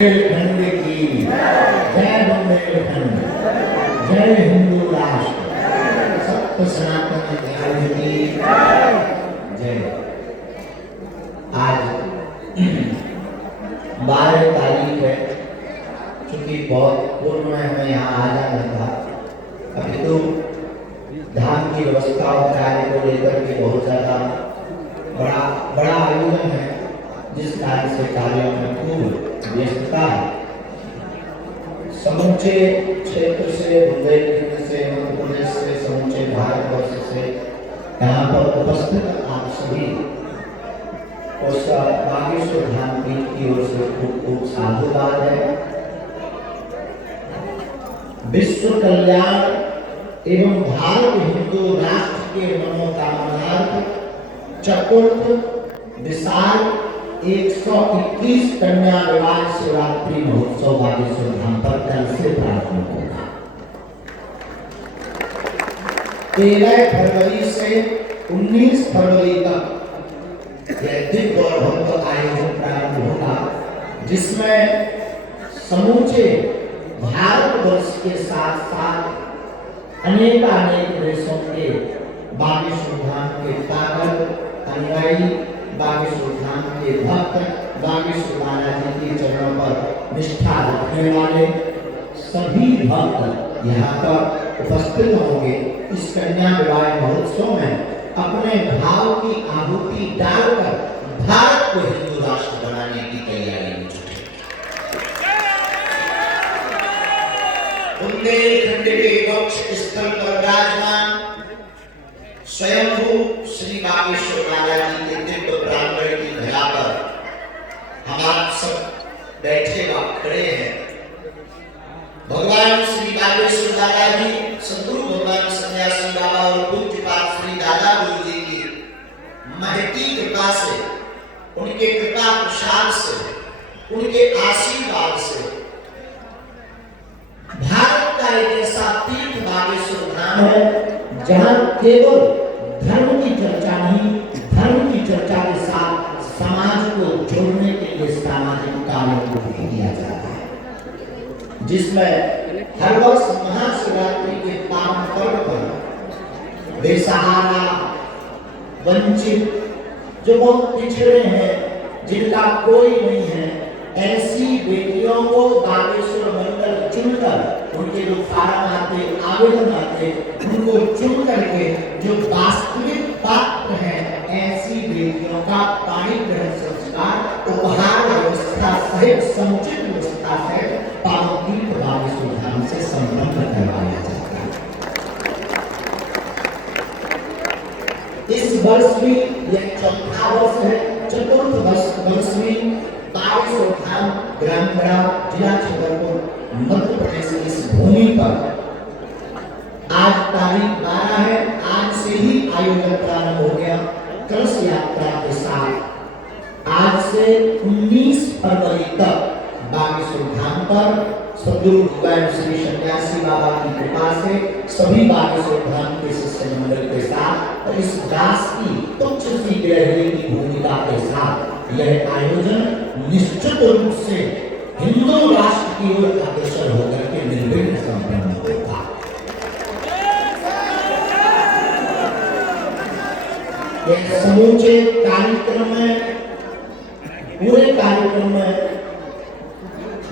बुंदेलखंड की जय, बुंदेलखंड जय, हिंदू राष्ट्र सत्य सनातन धर्म की जय। आज 12 तारीख है, चूंकि बहुत पूर्व में हमें यहाँ आ जाना था, अभी तो धाम की व्यवस्था और कार्य को लेकर के बहुत ज्यादा बड़ा आयोजन है, जिस कार्य से कार्यों में खूब व्यस्तता है। समूचे क्षेत्र से, बुंदेलखंड से, मध्य प्रदेश से, समूचे भारतवर्ष से यहाँ पर उपस्थित आप सभी उस बागेश्वर धाम पीठ की ओर से खूब खूब साधुवाद है। विश्व कल्याण एवं भारत हिंदू राष्ट्र के मनोकामनार्थ चतुर्थ विशाल 121 कन्या विवाह शिवरात्रि महोत्सव बागेश्वर धाम पर कल से प्रारंभ होगा। 13 फरवरी से 19 फरवरी तक यह दिव्य और भव्य आयोजन प्रारंभ होगा, जिसमें समूचे भारतवर्ष के साथ साथ अनेक देशों के बागेश्वर धाम के पावन अनुयायी, बागेश्वर धाम के भक्त, बागेश्वर महाराज जी के चरणों पर निष्ठा रखने वाले सभी भक्त यहाँ पर उपस्थित होंगे। इस कन्या विवाह महोत्सव में अपने भाव की आहुति डालकर भारत को हिंदू राष्ट्र बनाने की तैयारी में जुटे। बुंदेलखंड के वक्ष स्थल पर विराजमान स्वयंभू श्री बागेश्वर महाराज जी के दिव्य प्रांगण की धरा पर हम आप सब बैठे व खड़े हैं। भगवान श्री बागेश्वर दादा जी, सद्गुरु भगवान सन्यासी बाबा और पूज्यपाद श्री दादा गुरु जी की महती कृपा से, उनके कृपा प्रसाद से, उनके आशीर्वाद से भारत का एक ऐसा तीर्थ बागेश्वर धाम है जहां केवल धर्म की चर्चा नहीं, धर्म की चर्चा के साथ समाज को जोड़ने के लिए सामाजिक कार्यों को भी किया जाता है, जिसमें हर वर्ष महाशिवरात्रि के पावन पर्व पर बेसहारा, वंचित, जो बहुत पिछड़े हैं, जिनका कोई नहीं है, ऐसी बेटियों को बागेश्वर मंडल चुनकर, उनके जो फार्म आते, आवेदन आते, उनको चुन करके जो वास्तविक पात्र हैं, ऐसी बेटियों का पाणी ग्रहण संस्कार उपहार व्यवस्था सहित समुचित व्यवस्था से पावन तीर्थ बागेश्वर धाम से संपन्न करवाया जाता है। इस वर्ष भी यह चौथा वर्ष है, चतुर्थ वर्ष में बागेश्वर धाम ग्रामीण जिला छतरपुर मध्य प्रदेश की इस भूमि पर आज तारीख 12 है, आज से ही आयोजन प्रारंभ हो गया। कलश यात्रा के साथ आज से 19 फरवरी तक बागेश्वर धाम पर सद्गुरु भगवान श्री सन्यासी बाबा की कृपा से सभी बागेश्वर धाम के शिष्य मंडल के साथ और इस दास की तुच्छ सी गृहिणी की भूमिका के साथ यह आयोजन निश्चित रूप से हिंदू राष्ट्र की ओर अग्रसर होकर के निर्विघ्न संपन्न होगा। एक समूचे कार्यक्रम में, पूरे कार्यक्रम में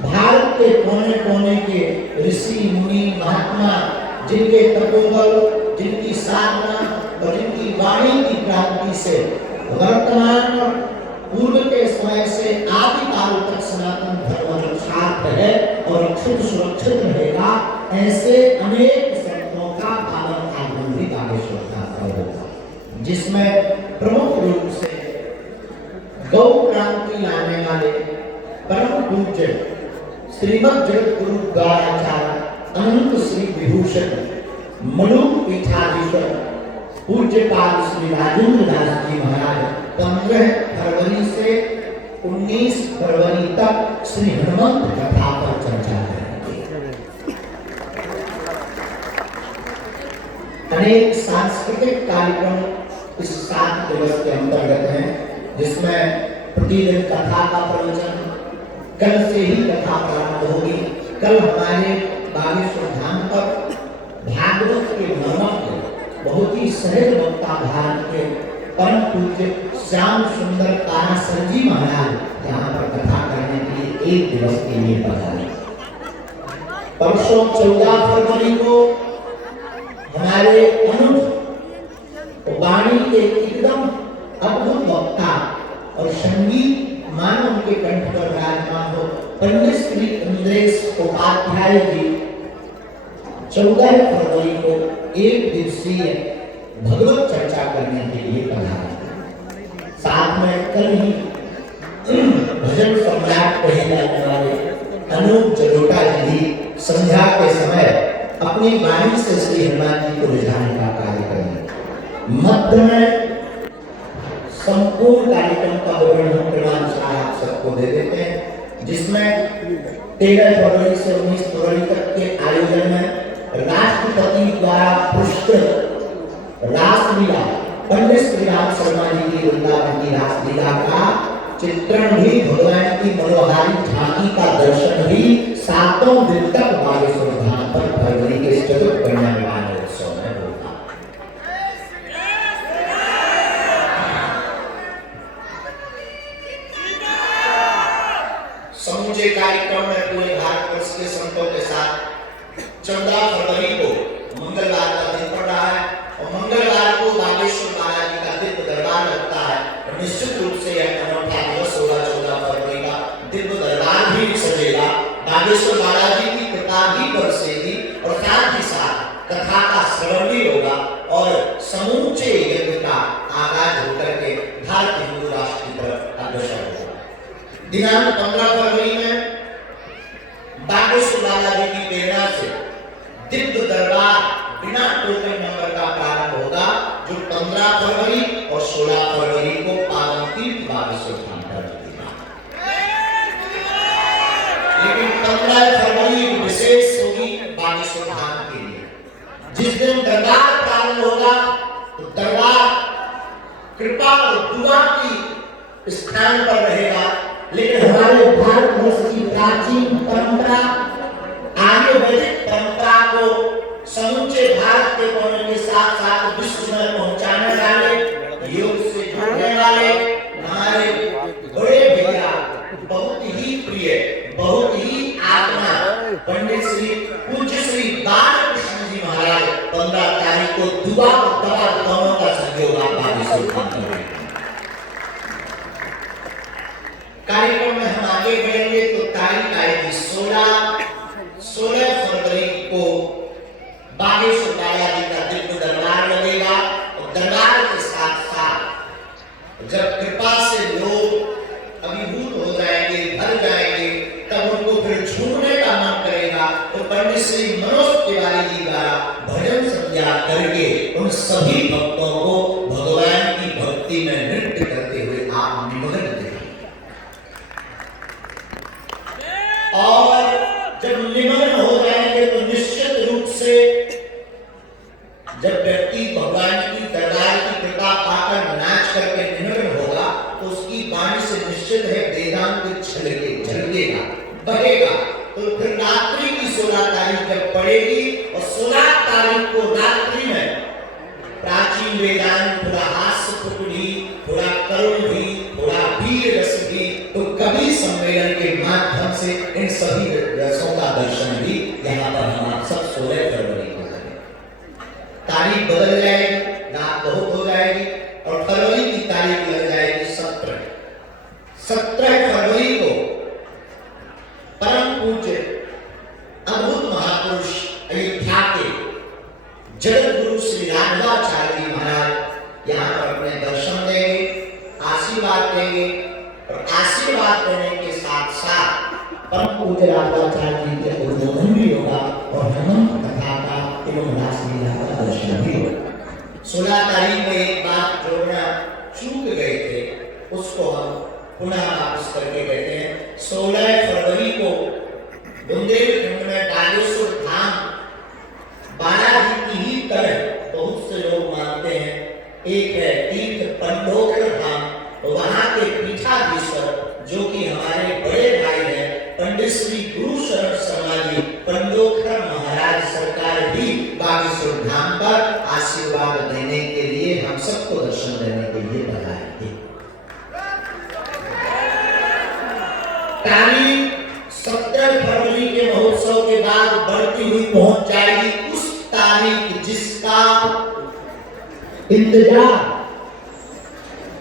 भारत के कोने कोने के ऋषि मुनि महात्मा, जिनके तपोबल, जिनकी साधना और जिनकी वाणी की प्राप्ति से वर्तमान और पूर्व के समय से आदि काल तक सनातन धर्म रक्षार्थ है और रक्षित सुरक्षित रहेगा, ऐसे अनेक संतों का पावन आगमन भी बागेश्वर धाम पर होगा, जिसमें प्रमुख रूप से गौ क्रांति लाने वाले परम पूज्य श्रीमद जगत गुरु द्वाराचार्य अनंत श्री विभूषण मलुक पीठाधीश्वर पूज्यपाद श्री राजेंद्र दास जी महाराज 15 फरवरी से 19 फरवरी तक श्री हनुमंत कथा पर चर्चा करेंगे। अनेक सांस्कृतिक कार्यक्रम इस 7 दिवस के अंतर्गत हैं, जिसमें प्रतिदिन कथा का प्रवचन, कल से ही कथा प्रारंभ होगी। कल हमारे बागेश्वर धाम पर भागवत के नमक बहुत ही सहज वक्ता भारत के परम पूज्य श्याम सुंदर कारासर जी महाराज यहाँ पर कथा करने के लिए 1 दिवस के लिए पधारे। परसों 14 फरवरी को हमारे अनुज वाणी के एकदम अद्भुत वक्ता और संगीत मानो उनके कंठ पर विराजमान हो पंडित श्री इंद्रेश उपाध्याय जी 14 फरवरी को 1 दिवसीय भगवत चर्चा करने के लिए पधारे। साथ में कल ही भजन सम्राट कहे जाने वाले अनूप जलोटा जी भी संध्या के समय अपनी वाणी से श्री हनुमान जी को रिझाने का कार्य करेंगे। मध्य में संपूर्ण कार्यक्रम का विवरण हम क्रमानुसार आप सबको दे देते हैं, जिसमें 13 फरवरी से 19 फरवरी तक के आयोजन में राष्ट्रपति द्वारा पुरस्कृत रासलीला पंडित श्री राम शर्मा जी की वृंदावन की रासलीला का चित्रण भी, भगवान की मनोहारी झांकी का दर्शन भी 7 दिन तक बागेश्वर धाम पर फरवरी के चतुर्थ परिणयमान उत्सव में होगा। समूचे कार्यक्रम में पूरे भारतवर्ष के संतों के साथ 14 फरवरी को मंगलवार का दिन पड़ रहा है और मंगलवार को बागेश्वर महाराज जी का दिव्य दरबार लगता है और निश्चित रूप से यह अनोखा दिवस 14 फरवरी का दिव्य दरबार भी सजेगा। बागेश्वर महाराज जी की कृपा भी बरसेगी और साथ ही साथ कथा का श्रवण भी होगा और समूचे यज्ञ का आगाज होकर के भारत हिंदू राष्ट्र की तरफ अग्रसर होगा। दिनांक 15 फरवरी में बागेश्वर महाराज जी की प्रेरणा से दिव्य दरबार बिना टोकन नंबर का प्रारंभ होगा, जो 15 फरवरी और 16 फरवरी को पावन तीर्थ बागेश्वर धाम पर होगा। लेकिन 15 फरवरी विशेष होगी बागेश्वर धाम के लिए। जिस दिन दरबार प्रारंभ होगा तो दरबार कृपा और दुआ की स्थान पर रहेगा, लेकिन हमारे भारतवर्ष की प्राचीन परंपरा आयुर्वेदिक परंपरा को समूचे भारत के कोने के साथ साथ विश्व में पहुंचाने वाले, योग से जुड़ने वाले हमारे बड़े भैया, बहुत ही प्रिय, बहुत ही आत्मा पंडित श्री पूज्य श्री बालकृष्ण जी महाराज 15 तारीख को दुआ और दवा दोनों का सहयोग आप करेंगे। कार्यक्रम में हम आगे बढ़ेंगे तो तारीख आएगी 16 फरवरी को बागेश्वर बालाजी का दिव्य दरबार लगेगा और दरबार के साथ साथ जब कृपा से लोग अभिभूत हो जाएंगे, भर जाएंगे, तब उनको फिर झूमने का मन करेगा तो पंडित श्री मनोज तिवारी जी द्वारा भजन संध्या करके उन सभी भक्तों को भगवान की भक्ति में नृत्य करते हुए आप निमग्न करेंगे। और जब निमग्न हो जाएंगे तो निश्चित रूप से जब व्यक्ति भगवान की दरबार की कृपा पाकर नाच करके निमग्न होगा तो उसकी वाणी से निश्चित है वेदांत झलकेगा, बहेगा। तो फिर रात्रि की 16 तारीख जब पड़ेगी और 16 तारीख को रात्रि में प्राचीन वेदांत थोड़ा हास्य भी, थोड़ा करुण भी, थोड़ा वीर रस भी, तो कवि सम्मेलन के माध्यम से इन सभी रसों का दर्शन भी यहाँ पर हम आप सब 16 फरवरी को करें। तारीख बदल जाएगी, रात बहुत हो जाएगी और फरवरी की तारीख लग जाएगी 17 फरवरी को परम पूज्य अद्भुत महापुरुष अयोध्या के जगत गुरु श्री राघवाचार्य जी महाराज यहाँ पर अपने दर्शन देंगे, आशीर्वाद देंगे और आशीर्वाद देने के साथ साथ परम पूज्य राघवाचार्य जी के उद्बोधन भी होगा और हनुमान कथा का एवं रासलीला का दर्शन भी होगा। 16 तारीख में एक बात जोड़ना चूक गए थे, उसको हम पुनः वापस करके कहते हैं। 16 फरवरी को बुंदेलखंड में बागेश्वर धाम बालाजी की ही तरह बहुत से लोग मानते हैं, एक है तीर्थ पंडोकर धाम, वहां के पीठाधीश्वर जो कि हमारे बड़े भाई हैं गुरु शरण शर्मा जी पंडोखर महाराज सरकार भी बागेश्वर धाम पर आशीर्वाद देने के लिए हम सबको दर्शन देने के लिए बुलाए थे। तारीख 17 फरवरी के महोत्सव के बाद बढ़ती हुई पहुंच जाएगी उस तारीख जिसका इंतजार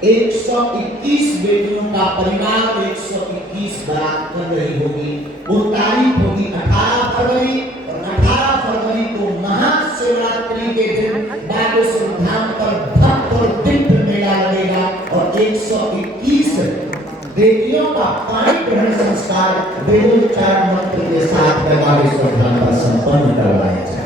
121 बेटियों का परिवार 121 बारात कर रही होगी। वो तारीख होगी 18 फरवरी और 18 फरवरी को महाशिवरात्रि के दिन बागेश्वर धाम पर भक्त और दिव्य मेला लगेगा और 121 बेटियों का पाणी ग्रहण संस्कार वेदोच्चार मंत्र के साथ बागेश्वर धाम पर संपन्न करवाया जाएगा।